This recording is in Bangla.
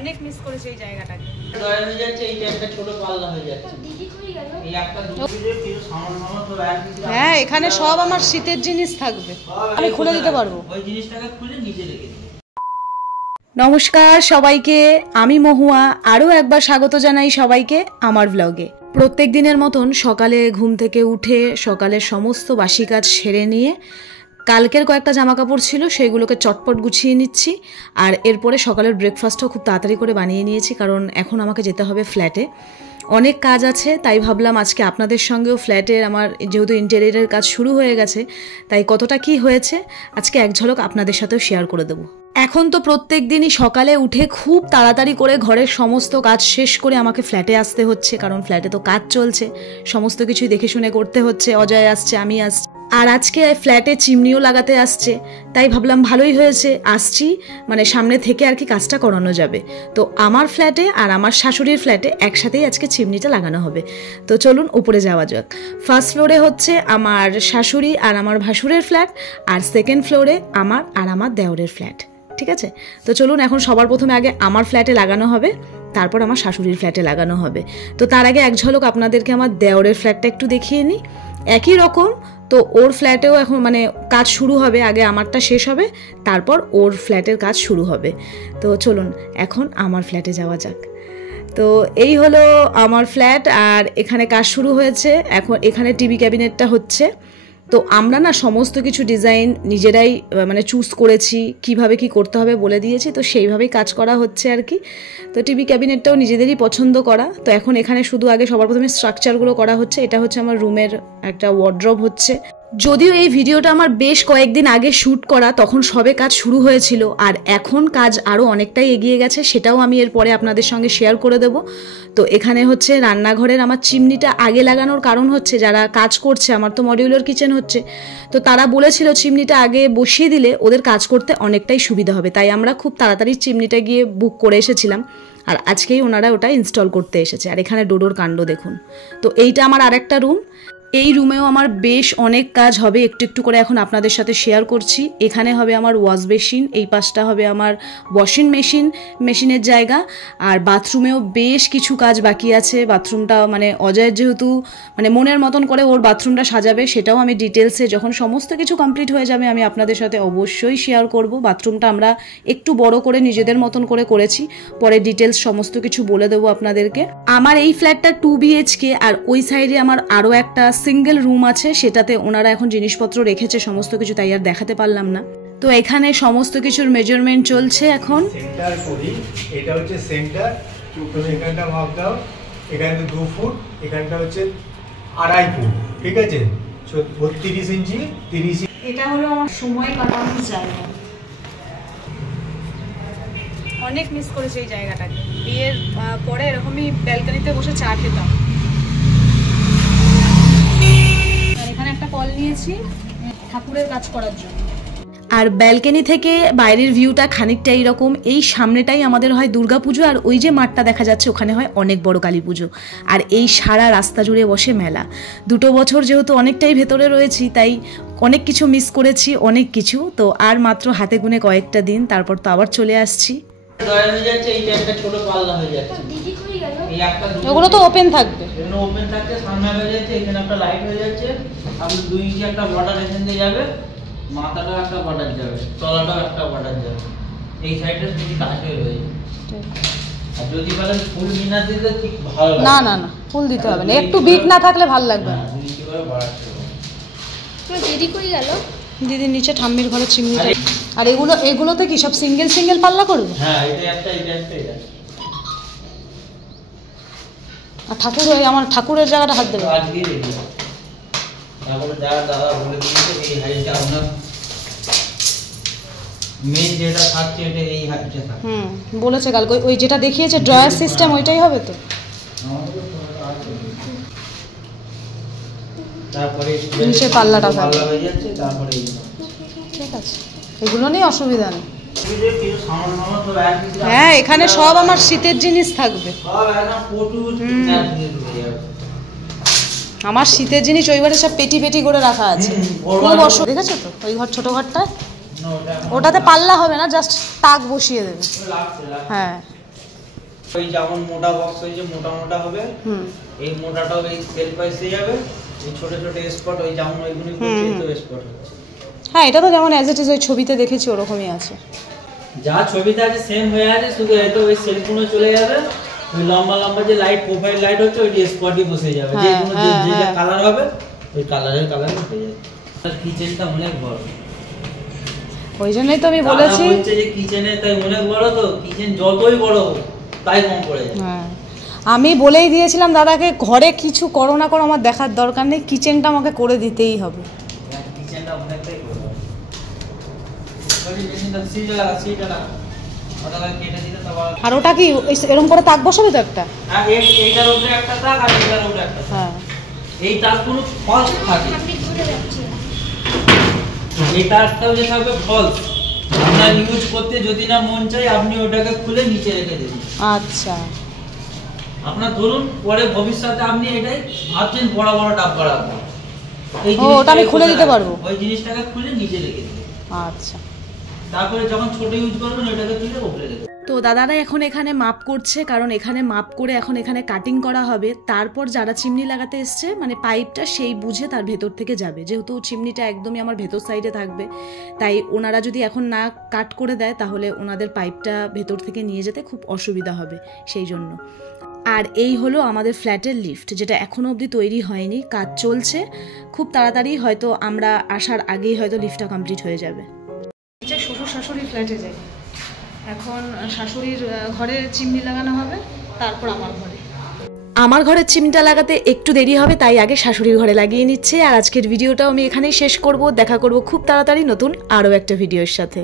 অনেক মিস করেছে এই জায়গাটাকে। দয়া হয়ে যাচ্ছে, এইটা একটা ছোট পাল্লা হয়ে যাচ্ছে। দিদি কই গেল? এই একটা দুধের কিছু সামান তো এক দিন। হ্যাঁ, এখানে সব আমার শীতের জিনিস থাকবে, আমি খুলে দিতে পারবো। ওই জিনিসটাকে খুলে নিচে রেখে দিই। নমস্কার সবাইকে, আমি মহুয়া আরও একবার স্বাগত জানাই সবাইকে আমার ব্লগে। প্রত্যেক দিনের মতন সকালে ঘুম থেকে উঠে সকালের সমস্ত বাসি কাজ সেরে নিয়ে কালকের কয়েকটা জামা কাপড় ছিল সেগুলোকে চটপট গুছিয়ে নিচ্ছি। আর এরপরে সকালের ব্রেকফাস্টটাও খুব তাড়াতাড়ি করে বানিয়ে নিয়েছি, কারণ এখন আমাকে যেতে হবে ফ্ল্যাটে। অনেক কাজ আছে, তাই ভাবলাম আজকে আপনাদের সঙ্গেও ফ্ল্যাটের আমার যেহেতু ইন্টেরিয়রের কাজ শুরু হয়ে গেছে, তাই কতটা কি হয়েছে আজকে এক ঝলক আপনাদের সাথেও শেয়ার করে দেবো। এখন তো প্রত্যেক দিনই সকালে উঠে খুব তাড়াতাড়ি করে ঘরের সমস্ত কাজ শেষ করে আমাকে ফ্ল্যাটে আসতে হচ্ছে, কারণ ফ্ল্যাটে তো কাজ চলছে, সমস্ত কিছুই দেখে শুনে করতে হচ্ছে। অজয় আসছে, আমি আসছি, আর আজকে ফ্ল্যাটে চিমনিও লাগাতে আসছে, তাই ভাবলাম ভালোই হয়েছে আসছি, মানে সামনে থেকে আর কি কাজটা করানো যাবে। তো আমার ফ্ল্যাটে আর আমার শাশুড়ির ফ্ল্যাটে একসাথেই আজকে চিমনিটা লাগানো হবে। তো চলুন উপরে যাওয়া যাক। ফার্স্ট ফ্লোরে হচ্ছে আমার শাশুড়ি আর আমার ভাসুরের ফ্ল্যাট, আর সেকেন্ড ফ্লোরে আমার আর আমার দেওরের ফ্ল্যাট। ঠিক আছে, তো চলুন এখন সবার প্রথমে আগে আমার ফ্ল্যাটে লাগানো হবে, তারপর আমার শাশুড়ির ফ্ল্যাটে লাগানো হবে। তো তার আগে এক ঝলক আপনাদেরকে আমার দেওরের ফ্ল্যাটটা একটু দেখিয়ে নিই। একই রকম, তো ওর ফ্ল্যাটেও এখন মানে কাজ শুরু হবে, আগে আমারটা শেষ হবে, তারপর ওর ফ্ল্যাটের কাজ শুরু হবে। তো চলুন এখন আমার ফ্ল্যাটে যাওয়া যাক। তো এই হলো আমার ফ্ল্যাট, আর এখানে কাজ শুরু হয়েছে। এখন এখানে টিভি ক্যাবিনেটটা হচ্ছে। তো আমরা না সমস্ত কিছু ডিজাইন নিজেরাই মানে চুজ করেছি, কিভাবে কি করতে হবে বলে দিয়েছি, তো সেইভাবেই কাজ করা হচ্ছে আর কি। তো টিভি ক্যাবিনেটটাও নিজেদেরই পছন্দ করা। তো এখন এখানে শুধু আগে সবার প্রথমে স্ট্রাকচারগুলো করা হচ্ছে। এটা হচ্ছে আমার রুমের একটা ওয়ার্ড্রব হচ্ছে। যদিও এই ভিডিওটা আমার বেশ কয়েকদিন আগে শ্যুট করা, তখন সবে কাজ শুরু হয়েছিল, আর এখন কাজ আরও অনেকটাই এগিয়ে গেছে, সেটাও আমি এরপরে আপনাদের সঙ্গে শেয়ার করে দেব। তো এখানে হচ্ছে রান্নাঘরের আমার চিমনিটা আগে লাগানোর কারণ হচ্ছে, যারা কাজ করছে, আমার তো মডিউলার কিচেন হচ্ছে, তো তারা বলেছিল চিমনিটা আগে বসিয়ে দিলে ওদের কাজ করতে অনেকটাই সুবিধা হবে, তাই আমরা খুব তাড়াতাড়ি চিমনিটা গিয়ে বুক করে এসেছিলাম, আর আজকেই ওনারা ওটা ইনস্টল করতে এসেছে। আর এখানে ডোডোর কাণ্ড দেখুন। তো এইটা আমার আরেকটা রুম। এই রুমেও আমার বেশ অনেক কাজ হবে, একটু একটু করে এখন আপনাদের সাথে শেয়ার করছি। এখানে হবে আমার ওয়াশ বেসিন, এই পাশটা হবে আমার ওয়াশিং মেশিনের জায়গা, আর বাথরুমেও বেশ কিছু কাজ বাকি আছে। বাথরুমটা মানে অজয়ের যেহেতু মানে মনের মতন করে ওর বাথরুমটা সাজাবে, সেটাও আমি ডিটেলসে যখন সমস্ত কিছু কমপ্লিট হয়ে যাবে আমি আপনাদের সাথে অবশ্যই শেয়ার করব। বাথরুমটা আমরা একটু বড় করে নিজেদের মতন করে করেছি, পরে ডিটেলস সমস্ত কিছু বলে দেবো আপনাদেরকে। আমার এই ফ্ল্যাটটা 2 BHK, আর ওই সাইডে আমার আরও একটা সিঙ্গেল রুম আছে, সেটাতে ওনারা এখন জিনিসপত্র রেখেছে সমস্ত কিছু, তাই আর দেখাতে পারলাম না। তো এখানে সমস্ত কিছুর মেজারমেন্ট চলছে এখন। সেন্টার করি, এটা হচ্ছে সেন্টার। তুমি এখানটা মাপ দাও, এখানে 2 ফুট, এখানটা হচ্ছে 2.5 ফুট, ঠিক আছে? 32 ইঞ্চি 30। এটা হলো আমার সময় কাটানোর জায়গা। অনেক মিস করেছে এই জায়গাটাকে। বিয়ের পরে এরকমই ব্যালকনিতে বসে চা খেতাম। এখানে একটা কল নিয়েছি ঠাকুরের কাজ করার জন্য। আর ব্যালকনি থেকে বাইরের ভিউটা খানিকটা এইরকম। এই সামনেটাই আমাদের হয় দুর্গাপুজো, আর ওই যে মাঠটা দেখা যাচ্ছে ওখানে হয় অনেক বড় কালী পুজো, আর এই সারা রাস্তা জুড়ে বসে মেলা। 2 বছর যেহেতু অনেকটাই ভেতরে রয়েছি, তাই অনেক কিছু মিস করেছি, অনেক কিছু। তো আর মাত্র হাতে গুনে কয়েকটা দিন, তারপর তো আবার চলে আসছি। দয়া হয়ে যাচ্ছে, এইটা একটা ছোট পাল্লা হয়ে যাচ্ছে। দিদি কই গেল? এই একটা ওগুলো তো ওপেন থাকবে, এখানে ওপেন থাকছে, সামনে হয়ে যাচ্ছে, এখানে একটা লাইট হয়ে যাচ্ছে, আপনি 2 ইঞ্চি একটা বর্ডার এখান দিয়ে যাবে, মাথাটাও একটা বর্ডার যাবে, তলাটাও একটা বর্ডার যাবে, এই সাইডে শুধু কাজ হয়ে রয়েছে। আর যদি বলেন ফুল মিনার দিতে ঠিক ভালো লাগে না না না, ফুল দিতে হবে না, একটু বিট না থাকলে ভালো লাগবে না। 2 ইঞ্চি করে বাড়াতে হবে। তো দিদি কই গেল? দিদির নিচে ঠাম্মির ঘরে চিমনিটা। আর এগুলোতে কি সব সিঙ্গেল পাল্লা করবে? হ্যাঁ, এটা একটা, এটা একটা, এটা। আর আমার ঠাকুরের জায়গাটা হাত দেবে আজকে রেডি। তারপরে দাদা বলে দিয়েছে এই হাইটটা আপনার মেন যেটা থাকছে এটা এই হাইটটা থাকছে। বলেছে কালকে ওই যেটা দেখিয়েছে ড্রয়ার সিস্টেম, ওইটাই হবে তো। তারপরে নিচে পাল্লাটা পাল্লা হয়ে যাচ্ছে, তারপরে এই ঠিক আছে, এগুলো নিয়ে অসুবিধা নেই। এই কিছু সামান তো একদিকে। হ্যাঁ, এখানে সব আমার শীতের জিনিস থাকবে, সব একদম প্রচুর একদিকে ঢুকে যাবে। আমার শীতের জিনিস ওইবারে সব পেটি করে রাখা আছে। দেখেছো তো ওই ঘর, ছোট ঘরটা, ওটাতে পাল্লা হবে না, জাস্ট তাক বসিয়ে দেবে। হ্যাঁ, ওই যেমন মোটা বক্স হয়েছে মোটা মোটা হবে, এই মোটাটাও এই সেল পাইসে যাবে, এই ছোট ছোট স্পট ওই যেমন ওইগুলি করছে তো স্পট হচ্ছে। হ্যাঁ, এটা তো যেমন অ্যাজ ইট ইজ ওই ছবিতে দেখেছি ওরকমই আছে, যা ছবিতে আছে সেম হয়ে আছে, শুধু হয়তো ওই সেলগুলো চলে যাবে, ওই লম্বা লম্বা যে লাইট প্রোফাইল লাইট হচ্ছে ওই স্পটই বসে যাবে, যেগুলো যে কালার হবে ওই কালারের কালার হয়ে যাবে। আর কিচেনটা অনেক বড়, ওই জন্যই তো আমি বলেছি বলছে যে কিচেনে তাই অনেক বড়, তো কিচেন যতই বড় হোক তাই কম পড়ে যায়। হ্যাঁ, আমি বলেই দিয়েছিলাম দাদাকে ঘরে কিছু করো না করো আমার দেখার দরকার নেই, কিচেনটা আমাকে করে দিতেই হবে। কিচেনটা অনেকটাই বড়, ওই মেশিনটা সিটা লাগা ওটা লাগে কেটে দিতে তবে। আর ওটা কি এরকম করে তাক বসাবে তো একটা? হ্যাঁ, এইটার উপরে একটা তাক আর এইটার উপরে একটা তাক। হ্যাঁ, এই তাকগুলো ফলস থাকে, আপনি ঘুরে যাচ্ছেন। এই তারটাও যে থাকবে ফলস, আপনার ইউজ করতে যদি না মন চাই আপনি ওটাকে খুলে নিচে রেখে দিন। আচ্ছা, আপনার ধরুন পরে ভবিষ্যতে আপনি এটাই ভাবছেন বড় বড় ডাব বাড়াবো, এই ওটা আমি খুলে দিতে পারবো? ওই জিনিসটাকে খুলে নিচে রেখে দিন, আচ্ছা। তারপরে যখন ছোট ইউজ করবেন ওটাকে তুলে উপরে রেখে দিন। তো দাদারা এখন এখানে মাপ করছে, কারণ এখানে মাপ করে এখন এখানে কাটিং করা হবে, তারপর যারা চিমনি লাগাতে এসছে মানে পাইপটা সেই বুঝে তার ভেতর থেকে যাবে, যেহেতু চিমনিটা একদমই আমার ভেতর সাইডে থাকবে, তাই ওনারা যদি এখন না কাট করে দেয় তাহলে ওনাদের পাইপটা ভেতর থেকে নিয়ে যেতে খুব অসুবিধা হবে, সেই জন্য। আর এই হলো আমাদের ফ্ল্যাটের লিফট, যেটা এখনও অবধি তৈরি হয়নি, কাজ চলছে, খুব তাড়াতাড়ি হয়তো আমরা আসার আগেই হয়তো লিফটটা কমপ্লিট হয়ে যাবে। শ্বশুর শাশুড়ির ফ্ল্যাটে যাই, এখন শাশুড়ির ঘরে চিমনি লাগানো হবে, তারপর আমার ঘরের চিমনিটা লাগাতে একটু দেরি হবে, তাই আগে শাশুড়ির ঘরে লাগিয়ে নিচ্ছে। আর আজকের ভিডিওটাও আমি এখানেই শেষ করব, দেখা করব খুব তাড়াতাড়ি নতুন আরও একটা ভিডিওর সাথে।